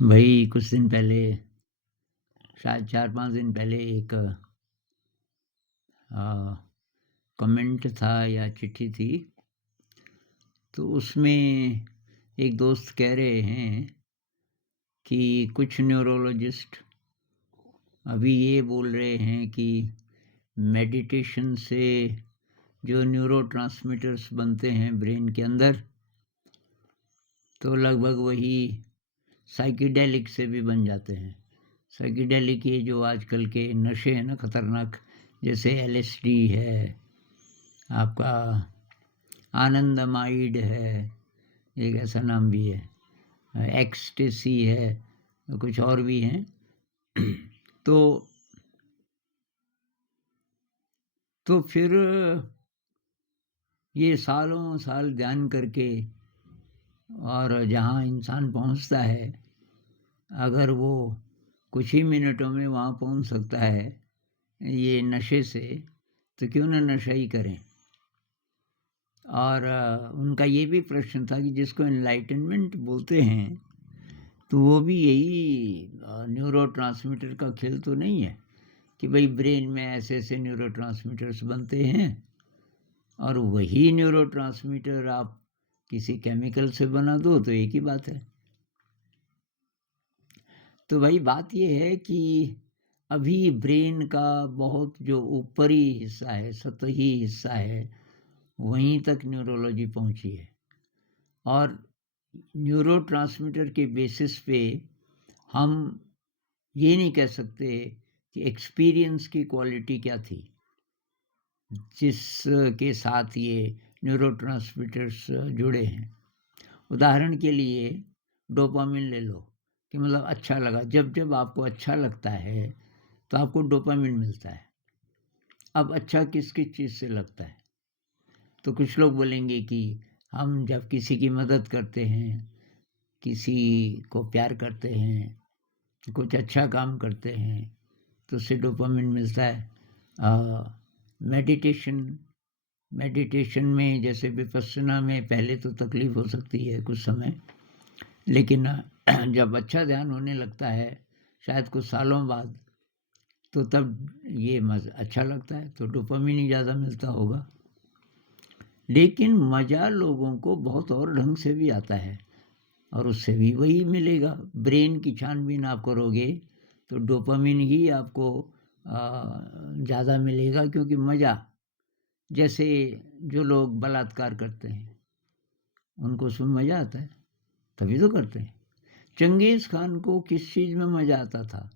भाई कुछ दिन पहले, शायद 4-5 दिन पहले एक कमेंट था या चिट्ठी थी। तो उसमें एक दोस्त कह रहे हैं कि कुछ न्यूरोलॉजिस्ट अभी ये बोल रहे हैं कि मेडिटेशन से जो न्यूरोट्रांसमीटर्स बनते हैं ब्रेन के अंदर, तो लगभग वही साइकिडेलिक से भी बन जाते हैं। साइकिडेलिक ये जो आजकल के नशे हैं ना खतरनाक, जैसे एलएसडी है, आपका आनंदमाइड है, एक ऐसा नाम भी है, एक्सटेसी है, कुछ और भी हैं। तो फिर ये सालों साल ध्यान करके और जहाँ इंसान पहुँचता है, अगर वो कुछ ही मिनटों में वहाँ पहुँच सकता है ये नशे से, तो क्यों ना नशा ही करें। और उनका ये भी प्रश्न था कि जिसको एनलाइटनमेंट बोलते हैं, तो वो भी यही न्यूरोट्रांसमीटर का खेल तो नहीं है कि भाई ब्रेन में ऐसे ऐसे न्यूरोट्रांसमीटर्स बनते हैं और वही न्यूरोट्रांसमीटर आप किसी केमिकल से बना दो तो एक ही बात है। तो भाई बात ये है कि अभी ब्रेन का बहुत जो ऊपरी हिस्सा है, सतही हिस्सा है, वहीं तक न्यूरोलॉजी पहुंची है। और न्यूरोट्रांसमीटर के बेसिस पे हम ये नहीं कह सकते कि एक्सपीरियंस की क्वालिटी क्या थी जिसके साथ ये न्यूरोट्रांसमीटर्स जुड़े हैं। उदाहरण के लिए डोपामिन ले लो कि मतलब अच्छा लगा, जब जब आपको अच्छा लगता है तो आपको डोपामिन मिलता है। अब अच्छा किस किस चीज़ से लगता है, तो कुछ लोग बोलेंगे कि हम जब किसी की मदद करते हैं, किसी को प्यार करते हैं, कुछ अच्छा काम करते हैं, तो उससे डोपामिन मिलता है। मेडिटेशन में जैसे विपस्सना में पहले तो तकलीफ हो सकती है कुछ समय, लेकिन जब अच्छा ध्यान होने लगता है शायद कुछ सालों बाद, तो तब ये अच्छा लगता है, तो डोपामिन ही ज़्यादा मिलता होगा। लेकिन मज़ा लोगों को बहुत और ढंग से भी आता है और उससे भी वही मिलेगा। ब्रेन की छानबीन आप करोगे तो डोपामिन ही आपको ज़्यादा मिलेगा, क्योंकि मज़ा, जैसे जो लोग बलात्कार करते हैं उनको उसमें मज़ा आता है, तभी तो करते हैं। चंगेज़ खान को किस चीज़ में मज़ा आता था?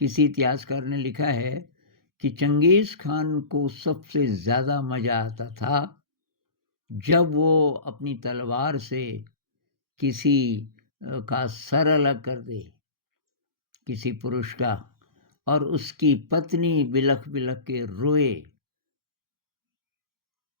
किसी इतिहासकार ने लिखा है कि चंगेज़ खान को सबसे ज़्यादा मज़ा आता था जब वो अपनी तलवार से किसी का सर अलग कर दे, किसी पुरुष का, और उसकी पत्नी बिलख बिलख के रोए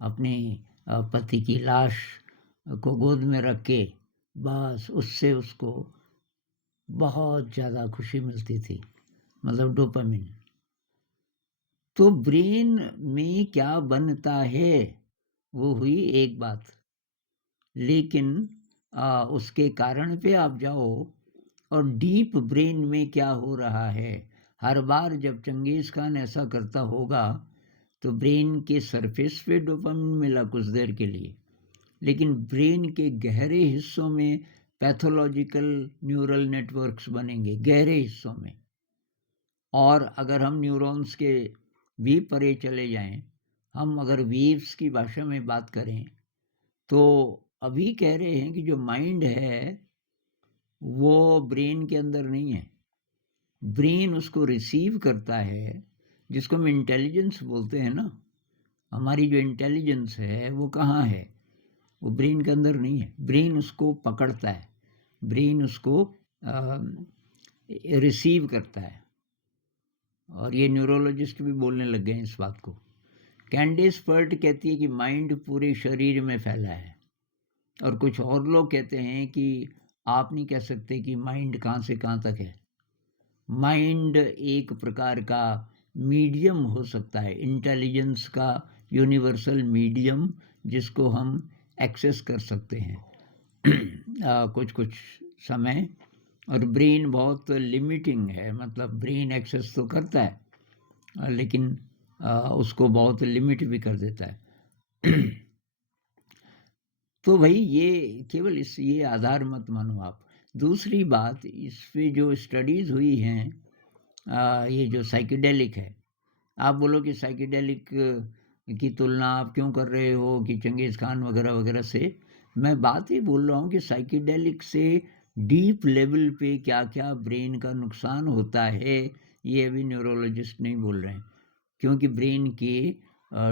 अपने पति की लाश को गोद में रख के, बस उससे उसको बहुत ज़्यादा खुशी मिलती थी, मतलब डोपामिन। तो ब्रेन में क्या बनता है वो हुई एक बात, लेकिन उसके कारण पे आप जाओ और डीप ब्रेन में क्या हो रहा है। हर बार जब चंगेज़ खान ऐसा करता होगा तो ब्रेन के सरफेस पे डोपामिन मिला कुछ देर के लिए, लेकिन ब्रेन के गहरे हिस्सों में पैथोलॉजिकल न्यूरल नेटवर्क्स बनेंगे गहरे हिस्सों में। और अगर हम न्यूरॉन्स के भी परे चले जाएं, हम अगर वेव्स की भाषा में बात करें, तो अभी कह रहे हैं कि जो माइंड है वो ब्रेन के अंदर नहीं है, ब्रेन उसको रिसीव करता है, जिसको हम इंटेलिजेंस बोलते हैं ना। हमारी जो इंटेलिजेंस है वो कहाँ है? वो ब्रेन के अंदर नहीं है। ब्रेन उसको पकड़ता है, ब्रेन उसको रिसीव करता है। और ये न्यूरोलॉजिस्ट भी बोलने लग गए हैं इस बात को। कैंडिस पर्ट कहती है कि माइंड पूरे शरीर में फैला है, और कुछ और लोग कहते हैं कि आप नहीं कह सकते कि माइंड कहाँ से कहाँ तक है। माइंड एक प्रकार का मीडियम हो सकता है, इंटेलिजेंस का यूनिवर्सल मीडियम, जिसको हम एक्सेस कर सकते हैं कुछ कुछ समय और ब्रेन बहुत लिमिटिंग है, मतलब ब्रेन एक्सेस तो करता है लेकिन उसको बहुत लिमिट भी कर देता है। तो भाई ये केवल ये आधार मत मानो आप। दूसरी बात, इस पे जो स्टडीज़ हुई हैं, ये जो साइकेडेलिक है, आप बोलो कि साइकेडेलिक की तुलना आप क्यों कर रहे हो कि चंगेज़ खान वगैरह वगैरह से। मैं बात ही बोल रहा हूँ कि साइकेडेलिक से डीप लेवल पे क्या क्या ब्रेन का नुकसान होता है, ये अभी न्यूरोलॉजिस्ट नहीं बोल रहे हैं, क्योंकि ब्रेन के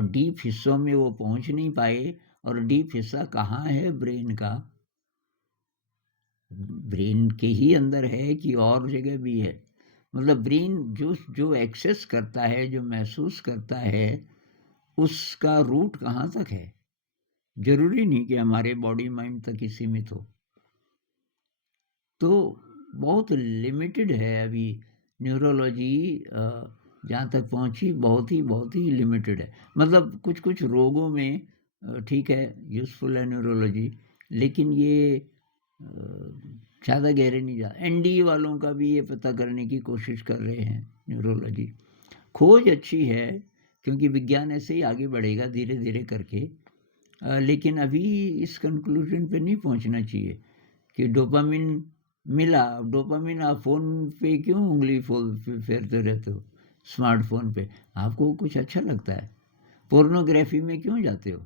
डीप हिस्सों में वो पहुंच नहीं पाए। और डीप हिस्सा कहाँ है ब्रेन का? ब्रेन के ही अंदर है कि और जगह भी है? मतलब ब्रेन जो जो एक्सेस करता है, जो महसूस करता है, उसका रूट कहाँ तक है? जरूरी नहीं कि हमारे बॉडी माइंड तक ही सीमित हो। तो बहुत लिमिटेड है अभी न्यूरोलॉजी, जहाँ तक पहुँची बहुत ही लिमिटेड है। मतलब कुछ कुछ रोगों में ठीक है, यूज़फुल है न्यूरोलॉजी, लेकिन ये ज़्यादा गहरे नहीं जा। एनडीए वालों का भी ये पता करने की कोशिश कर रहे हैं न्यूरोलॉजी। खोज अच्छी है, क्योंकि विज्ञान ऐसे ही आगे बढ़ेगा धीरे धीरे करके, लेकिन अभी इस कंक्लूजन पे नहीं पहुंचना चाहिए कि डोपामिन मिला। डोपामिन आप फ़ोन पे क्यों उंगली फेरते रहते हो? स्मार्टफोन पे आपको कुछ अच्छा लगता है? पोर्नोग्राफी में क्यों जाते हो?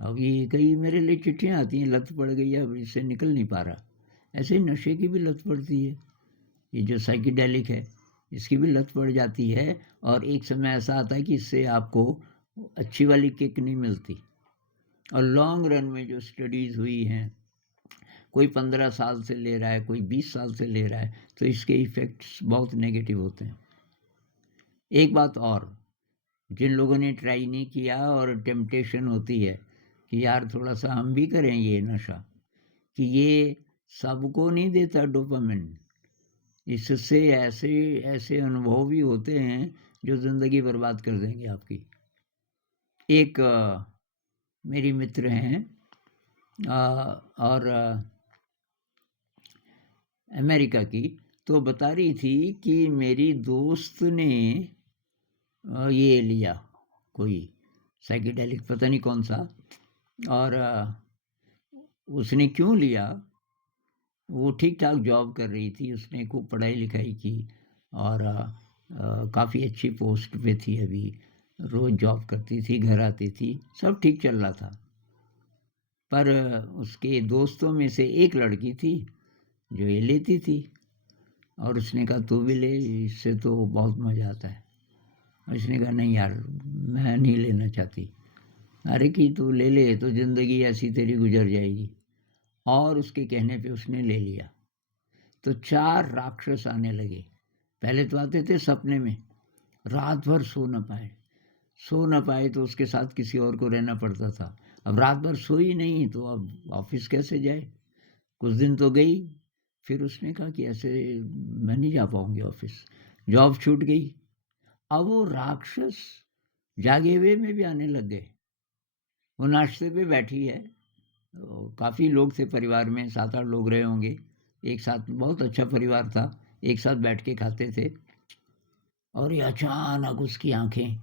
अब ये कई मेरे लिए चिट्ठियाँ आती हैं, लत पड़ गई है, अब इससे निकल नहीं पा रहा। ऐसे ही नशे की भी लत पड़ती है, ये जो साइकेडेलिक है इसकी भी लत पड़ जाती है। और एक समय ऐसा आता है कि इससे आपको अच्छी वाली किक नहीं मिलती। और लॉन्ग रन में जो स्टडीज़ हुई हैं, कोई 15 साल से ले रहा है, कोई 20 साल से ले रहा है, तो इसके इफ़ेक्ट्स बहुत नेगेटिव होते हैं। एक बात और, जिन लोगों ने ट्राई नहीं किया और टेम्पटेशन होती है कि यार थोड़ा सा हम भी करें ये नशा, कि ये सबको नहीं देता डोपामिन। इससे ऐसे ऐसे अनुभव भी होते हैं जो ज़िंदगी बर्बाद कर देंगे आपकी। एक मेरी मित्र हैं, और अमेरिका की, तो बता रही थी कि मेरी दोस्त ने ये लिया कोई साइकेडेलिक, पता नहीं कौन सा, और उसने क्यों लिया? वो ठीक ठाक जॉब कर रही थी, उसने खूब पढ़ाई लिखाई की और काफ़ी अच्छी पोस्ट पे थी अभी, रोज़ जॉब करती थी, घर आती थी, सब ठीक चल रहा था। पर उसके दोस्तों में से एक लड़की थी जो ये लेती थी, और उसने कहा तू भी ले, इससे तो बहुत मज़ा आता है। और उसने कहा नहीं यार, मैं नहीं लेना चाहती। अरे कि तू ले ले, तो ज़िंदगी ऐसी तेरी गुजर जाएगी। और उसके कहने पे उसने ले लिया। तो 4 राक्षस आने लगे। पहले तो आते थे सपने में, रात भर सो न पाए तो उसके साथ किसी और को रहना पड़ता था। अब रात भर सोई नहीं तो अब ऑफिस कैसे जाए? कुछ दिन तो गई, फिर उसने कहा कि ऐसे मैं नहीं जा पाऊंगी ऑफिस, जॉब छूट गई। अब वो राक्षस जागे हुए में भी आने लग गए। वो नाश्ते पे बैठी है, काफ़ी लोग थे परिवार में, 7-8 लोग रहे होंगे एक साथ, बहुत अच्छा परिवार था, एक साथ बैठ के खाते थे। और ये अचानक उसकी आंखें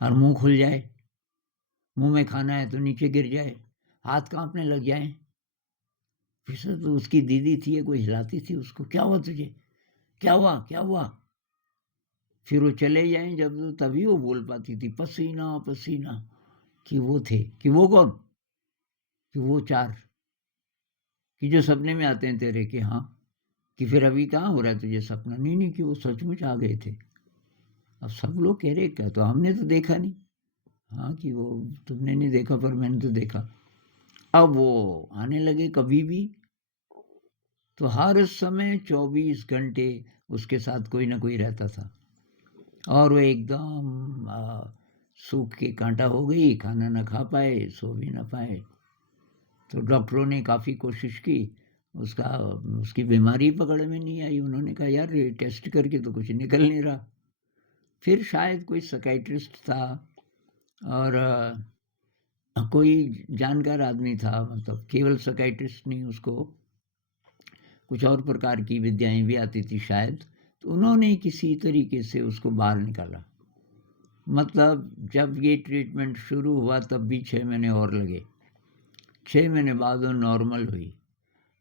और मुंह खुल जाए, मुंह में खाना है तो नीचे गिर जाए, हाथ कांपने लग जाए। फिर से तो उसकी दीदी थी, कोई हिलाती थी उसको, क्या हुआ तुझे, क्या हुआ क्या हुआ? फिर वो चले जाएं जब, तो तभी वो बोल पाती थी पसीना पसीना, कि वो थे, कि वो कौन, कि वो 4 कि जो सपने में आते हैं तेरे, के हाँ, कि फिर अभी कहाँ हो रहा है तुझे सपना? नहीं नहीं, कि वो सचमुच आ गए थे। अब सब लोग कह रहे क्या, तो हमने तो देखा नहीं। हाँ, कि वो तुमने नहीं देखा पर मैंने तो देखा। अब वो आने लगे कभी भी, तो हर समय 24 घंटे उसके साथ कोई ना कोई रहता था। और वो एकदम सूख के कांटा हो गई, खाना ना खा पाए, सो भी ना पाए। तो डॉक्टरों ने काफ़ी कोशिश की, उसकी बीमारी पकड़ में नहीं आई। उन्होंने कहा यार ये टेस्ट करके तो कुछ निकल नहीं रहा। फिर शायद कोई साइकियाट्रिस्ट था, और कोई जानकार आदमी था, मतलब केवल साइकियाट्रिस्ट नहीं, उसको कुछ और प्रकार की विद्याएं भी आती थी शायद, तो उन्होंने किसी तरीके से उसको बाहर निकाला। मतलब जब ये ट्रीटमेंट शुरू हुआ तब भी 6 महीने और लगे। 6 महीने बाद वो नॉर्मल हुई।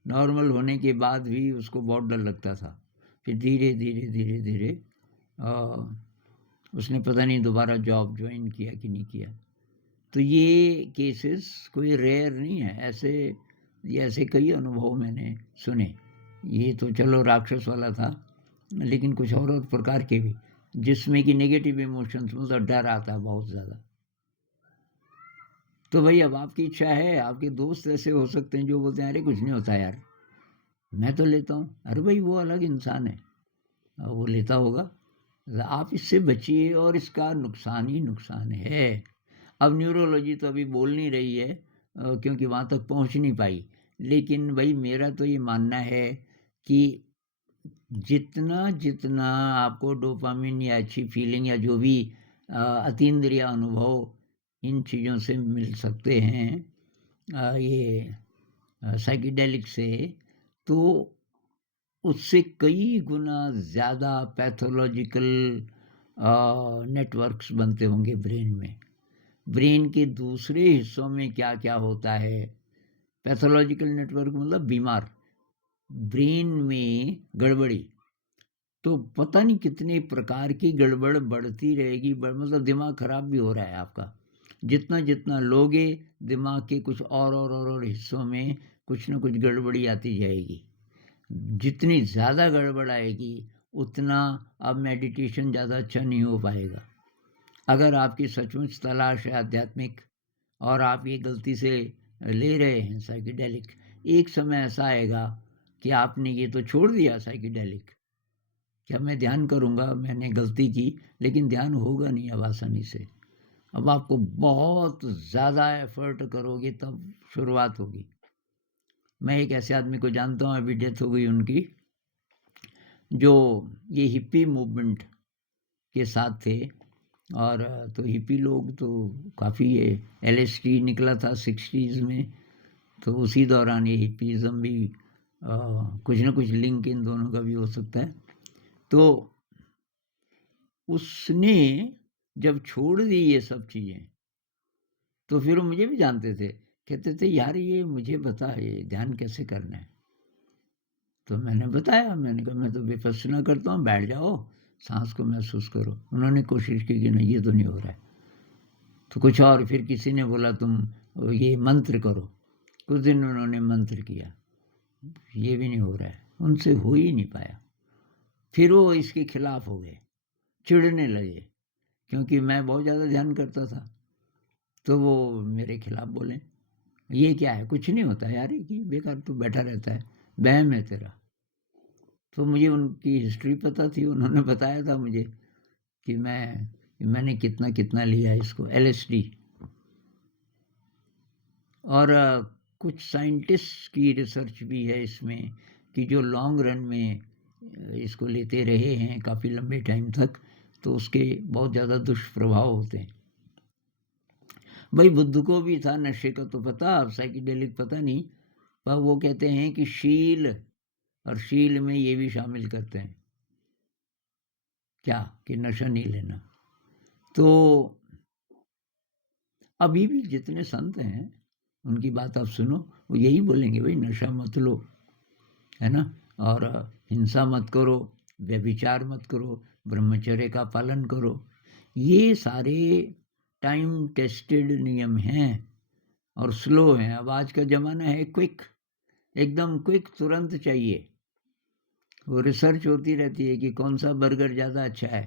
नॉर्मल होने के बाद भी उसको बहुत डर लगता था। फिर धीरे धीरे धीरे धीरे उसने पता नहीं दोबारा जॉब ज्वाइन किया कि नहीं किया। तो ये केसेस कोई रेयर नहीं है, ऐसे कई अनुभव मैंने सुने। ये तो चलो राक्षस वाला था, लेकिन कुछ और प्रकार के भी, जिसमें कि नेगेटिव इमोशंस, मतलब डर आता है बहुत ज़्यादा। तो भाई अब आपकी इच्छा है, आपके दोस्त ऐसे हो सकते हैं जो बोलते हैं अरे कुछ नहीं होता यार, मैं तो लेता हूँ। अरे भाई वो अलग इंसान है, वो लेता होगा। आप इससे बचिए, और इसका नुकसान ही नुकसान है। अब न्यूरोलॉजी तो अभी बोल नहीं रही है, क्योंकि वहाँ तक पहुँच नहीं पाई। लेकिन भाई मेरा तो ये मानना है कि जितना जितना आपको डोपामिन या अच्छी फीलिंग या जो भी अतीन्द्रिय अनुभव इन चीज़ों से मिल सकते हैं, ये साइकिडेलिक से, तो उससे कई गुना ज़्यादा पैथोलॉजिकल नेटवर्क्स बनते होंगे ब्रेन में। ब्रेन के दूसरे हिस्सों में क्या क्या होता है, पैथोलॉजिकल नेटवर्क मतलब बीमार, ब्रेन में गड़बड़ी, तो पता नहीं कितने प्रकार की गड़बड़ बढ़ती रहेगी। मतलब दिमाग खराब भी हो रहा है आपका। जितना जितना लोगे, दिमाग के कुछ और हिस्सों में कुछ ना कुछ गड़बड़ी आती जाएगी। जितनी ज़्यादा गड़बड़ आएगी उतना अब मेडिटेशन ज़्यादा अच्छा नहीं हो पाएगा। अगर आपकी सचमुच तलाश है आध्यात्मिक, और आप ये गलती से ले रहे हैं साइकिडेलिक, एक समय ऐसा आएगा कि आपने ये तो छोड़ दिया साइकिडेलिक, क्या मैं ध्यान करूँगा, मैंने गलती की, लेकिन ध्यान होगा नहीं अब आसानी से। अब आपको बहुत ज़्यादा एफर्ट करोगे तब शुरुआत होगी। मैं एक ऐसे आदमी को जानता हूँ, अभी डेथ हो गई उनकी, जो ये हिप्पी मूवमेंट के साथ थे। और तो हिप्पी लोग तो काफ़ी, ये LSD निकला था 60s में, तो उसी दौरान ये हिप्पीज़म भी, कुछ ना कुछ लिंक इन दोनों का भी हो सकता है। तो उसने जब छोड़ दी ये सब चीज़ें, तो फिर वो मुझे भी जानते थे, कहते थे यार ये मुझे बता, ये ध्यान कैसे करना है। तो मैंने बताया, मैंने कहा मैं तो विपस्सना करता हूँ, बैठ जाओ, सांस को महसूस करो। उन्होंने कोशिश की कि नहीं ये तो नहीं हो रहा है। तो कुछ और, फिर किसी ने बोला तुम ये मंत्र करो, कुछ दिन उन्होंने मंत्र किया, ये भी नहीं हो रहा है, उनसे हो ही नहीं पाया। फिर वो इसके खिलाफ हो गए, चिढ़ने लगे, क्योंकि मैं बहुत ज़्यादा ध्यान करता था। तो वो मेरे खिलाफ बोले ये क्या है, कुछ नहीं होता यार, ये कि बेकार तू बैठा रहता है, वहम है तेरा। तो मुझे उनकी हिस्ट्री पता थी, उन्होंने बताया था मुझे कि मैंने कितना कितना लिया इसको, LSD। और कुछ साइंटिस्ट की रिसर्च भी है इसमें, कि जो लॉन्ग रन में इसको लेते रहे हैं काफ़ी लंबे टाइम तक, तो उसके बहुत ज़्यादा दुष्प्रभाव होते हैं। भाई बुद्ध को भी था नशे का तो पता, अब साइकिडेलिक पता नहीं, पर वो कहते हैं कि शील, और शील में ये भी शामिल करते हैं क्या, कि नशा नहीं लेना। तो अभी भी जितने संत हैं उनकी बात आप सुनो, वो यही बोलेंगे भाई नशा मत लो, है ना, और हिंसा मत करो, व्यभिचार मत करो, ब्रह्मचर्य का पालन करो। ये सारे टाइम टेस्टेड नियम हैं और स्लो हैं। अब आज का ज़माना है क्विक, एकदम क्विक, तुरंत चाहिए। वो रिसर्च होती रहती है कि कौन सा बर्गर ज़्यादा अच्छा है।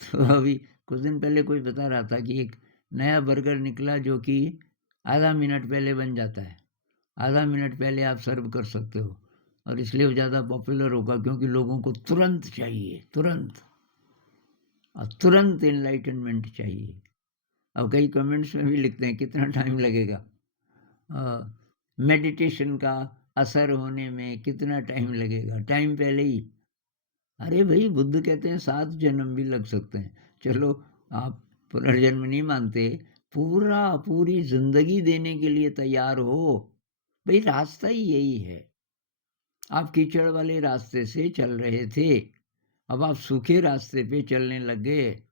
तो अभी कुछ दिन पहले कोई बता रहा था कि एक नया बर्गर निकला जो कि आधा मिनट पहले बन जाता है, आधा मिनट पहले आप सर्व कर सकते हो, और इसलिए वो ज़्यादा पॉपुलर होगा क्योंकि लोगों को तुरंत चाहिए, तुरंत, और तुरंत एनलाइटनमेंट चाहिए। अब कई कमेंट्स में भी लिखते हैं कितना टाइम लगेगा, मेडिटेशन का असर होने में कितना टाइम लगेगा, टाइम पहले ही। अरे भाई बुद्ध कहते हैं 7 जन्म भी लग सकते हैं। चलो आप पुनर्जन्म नहीं मानते, पूरी ज़िंदगी देने के लिए तैयार हो, भई रास्ता ही यही है। आप कीचड़ वाले रास्ते से चल रहे थे, अब आप सूखे रास्ते पे चलने लग गए।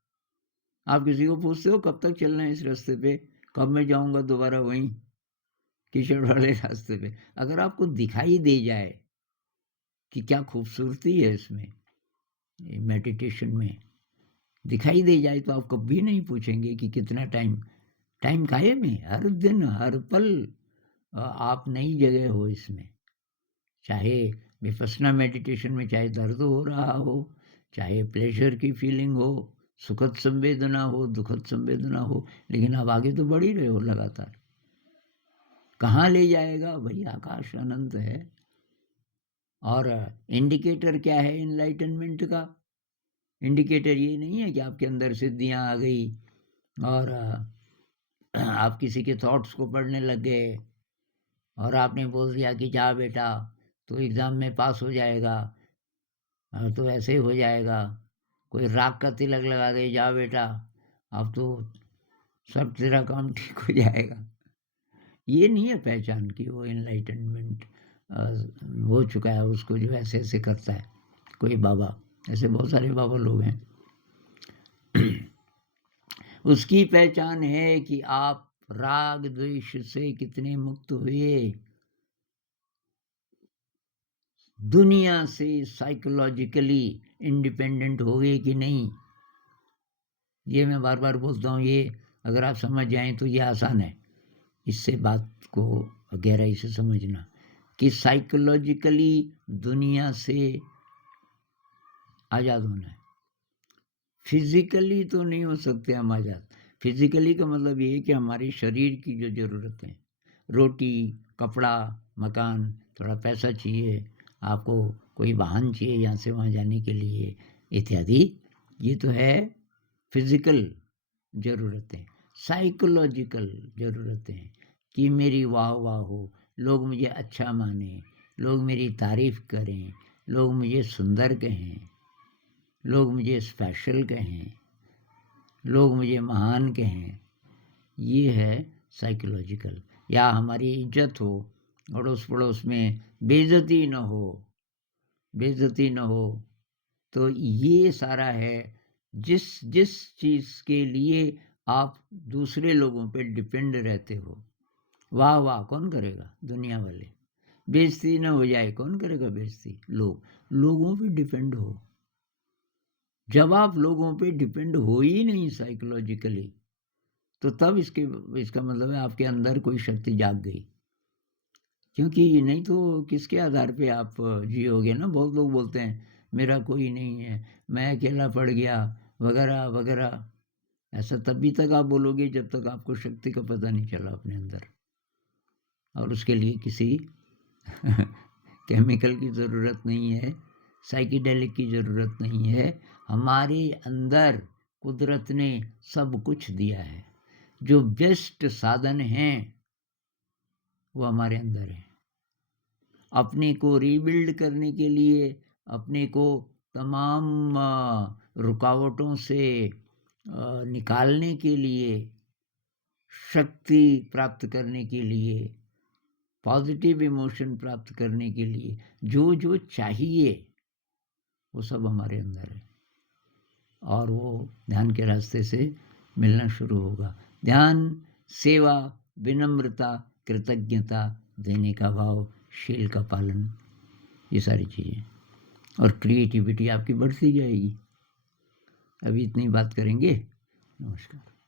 आप किसी को पूछते हो कब तक चलना है इस रास्ते पे? कब मैं जाऊँगा दोबारा वहीं, कीचड़ वाले रास्ते पे। अगर आपको दिखाई दे जाए कि क्या खूबसूरती है इसमें, मेडिटेशन में, दिखाई दे जाए तो आप कभी नहीं पूछेंगे कि कितना टाइम कायम है, हर दिन, हर पल आप नई जगह हो इसमें। चाहे विपश्यना मेडिटेशन में चाहे दर्द हो रहा हो, चाहे प्लेज़र की फीलिंग हो, सुखद संवेदना हो, दुखद संवेदना हो, लेकिन आप आगे तो बढ़ ही रहे हो लगातार। कहाँ ले जाएगा? भई आकाश अनंत है। और इंडिकेटर क्या है एनलाइटनमेंट का? इंडिकेटर ये नहीं है कि आपके अंदर सिद्धियाँ आ गई और आप किसी के थॉट्स को पढ़ने लग गए और आपने बोल दिया कि जा बेटा तो एग्ज़ाम में पास हो जाएगा, तो ऐसे ही हो जाएगा। कोई राग का तिलक लगा दे, जा बेटा अब तो सब तेरा काम ठीक हो जाएगा। ये नहीं है पहचान कि वो एनलाइटनमेंट हो चुका है, उसको जो ऐसे-ऐसे करता है कोई बाबा, ऐसे बहुत सारे बाबा लोग हैं। उसकी पहचान है कि आप राग द्वेष से कितने मुक्त हुए, दुनिया से साइकोलॉजिकली इंडिपेंडेंट हो गए कि नहीं। ये मैं बार-बार बोलता हूँ, ये अगर आप समझ जाएँ तो ये आसान है। इससे बात को गहराई से समझना कि साइकोलॉजिकली दुनिया से आज़ाद होना है। फिज़िकली तो नहीं हो सकते हम आज़ाद। फिज़िकली का मतलब ये है कि हमारे शरीर की जो ज़रूरतें, रोटी, कपड़ा, मकान, थोड़ा पैसा चाहिए, आपको कोई वाहन चाहिए यहाँ से वहाँ जाने के लिए इत्यादि, ये तो है फिज़िकल ज़रूरतें। साइकोलॉजिकल ज़रूरतें कि मेरी वाह-वाह हो, लोग मुझे अच्छा मानें, लोग मेरी तारीफ़ करें, लोग मुझे सुंदर कहें, लोग मुझे स्पेशल कहें, लोग मुझे महान कहें, ये है साइकोलॉजिकल। या हमारी इज़्ज़त हो, अड़ोस-पड़ोस में बेइज़्ज़ती न हो, तो ये सारा है जिस जिस चीज़ के लिए आप दूसरे लोगों पे डिपेंड रहते हो। वाह-वाह कौन करेगा? दुनिया वाले। बेइज़्ज़ती ना हो जाए, कौन करेगा बेइज़्ज़ती? लोग। लोगों पे डिपेंड हो। जब आप लोगों पे डिपेंड हो ही नहीं साइकोलॉजिकली, तो तब इसका मतलब है आपके अंदर कोई शक्ति जाग गई। क्योंकि नहीं तो किसके आधार पे आप जियोगे ना? बहुत लोग बोलते हैं, मेरा कोई नहीं है, मैं अकेला पड़ गया, वगैरह-वगैरह। ऐसा तभी तक आप बोलोगे जब तक आपको शक्ति का पता नहीं चला अपने अंदर। और उसके लिए किसी केमिकल की ज़रूरत नहीं है, साइकेडेलिक की ज़रूरत नहीं है। हमारे अंदर कुदरत ने सब कुछ दिया है। जो बेस्ट साधन हैं, वो हमारे अंदर हैं। अपने को रीबिल्ड करने के लिए, अपने को तमाम रुकावटों से निकालने के लिए, शक्ति प्राप्त करने के लिए, पॉजिटिव इमोशन प्राप्त करने के लिए जो चाहिए वो सब हमारे अंदर है और वो ध्यान के रास्ते से मिलना शुरू होगा। ध्यान, सेवा, विनम्रता, कृतज्ञता, देने का भाव, शील का पालन, ये सारी चीज़ें और क्रिएटिविटी आपकी बढ़ती जाएगी। अभी इतनी बात करेंगे। नमस्कार।